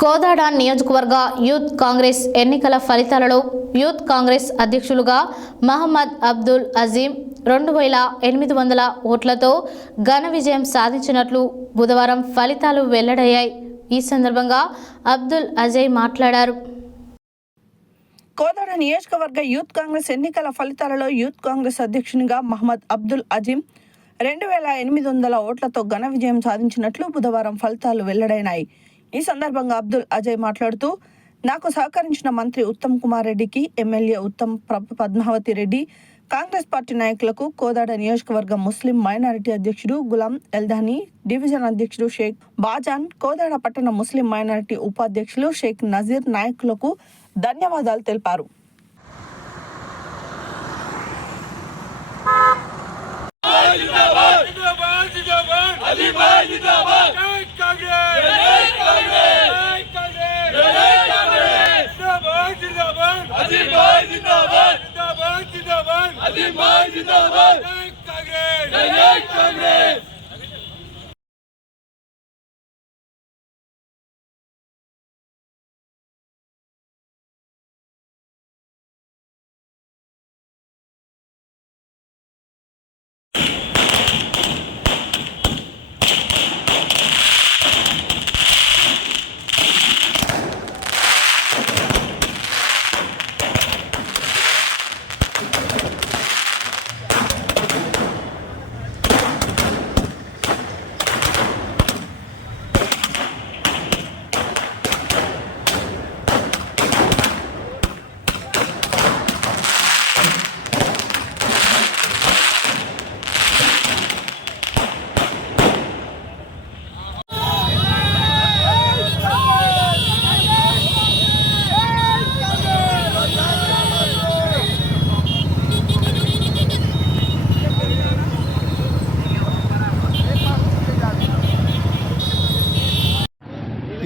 కోదాడ నియోజకవర్గ యూత్ కాంగ్రెస్ ఎన్నికల ఫలితాలలో యూత్ కాంగ్రెస్ అధ్యక్షులుగా మహమ్మద్ అబ్దుల్ అజీం 2800 ఓట్లతో ఘన విజయం సాధించినట్లు బుధవారం ఫలితాలు వెల్లడయ్యాయి. ఈ సందర్భంగా అబ్దుల్ అజీం మాట్లాడారు. కోదాడ నియోజకవర్గ యూత్ కాంగ్రెస్ ఎన్నికల ఫలితాలలో యూత్ కాంగ్రెస్ అధ్యక్షునిగా మహమ్మద్ అబ్దుల్ అజీం 2800 ఓట్లతో ఘన విజయం సాధించినట్లు బుధవారం ఫలితాలు వెల్లడైనాయి. ఈ సందర్భంగా అబ్దుల్ అజయ్ మాట్లాడుతూ, నాకు సహకరించిన మంత్రి ఉత్తమ్ కుమార్ రెడ్డికి, ఎమ్మెల్యే ఉత్తమ్ పద్మావతి రెడ్డి, కాంగ్రెస్ పార్టీ నాయకులకు, కోదాడ నియోజకవర్గ ముస్లిం మైనారిటీ అధ్యక్షుడు గులాం ఎల్దానీ, డివిజన్ అధ్యక్షుడు షేక్ బాజాన్, కోదాడ పట్టణ ముస్లిం మైనారిటీ ఉపాధ్యక్షులు షేక్ నజీర్ నాయకులకు ధన్యవాదాలు తెలిపారు.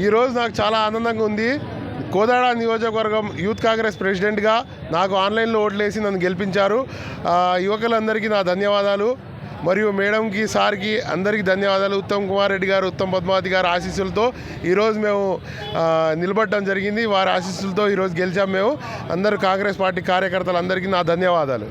ఈరోజు నాకు చాలా ఆనందంగా ఉంది. కోదాడ నియోజకవర్గం యూత్ కాంగ్రెస్ ప్రెసిడెంట్గా నాకు ఆన్లైన్లో ఓట్లేసి నన్ను గెలిపించారు. యువకులందరికీ నా ధన్యవాదాలు. మరియు మేడంకి, సార్కి అందరికీ ధన్యవాదాలు. ఉత్తమ్ కుమార్ రెడ్డి గారు, ఉత్తమ్ పద్మావతి గారు ఆశీస్సులతో ఈరోజు మేము నిలబడటం జరిగింది. వారి ఆశీస్సులతో ఈరోజు గెలిచాం. మేము అందరూ కాంగ్రెస్ పార్టీ కార్యకర్తలందరికీ నా ధన్యవాదాలు.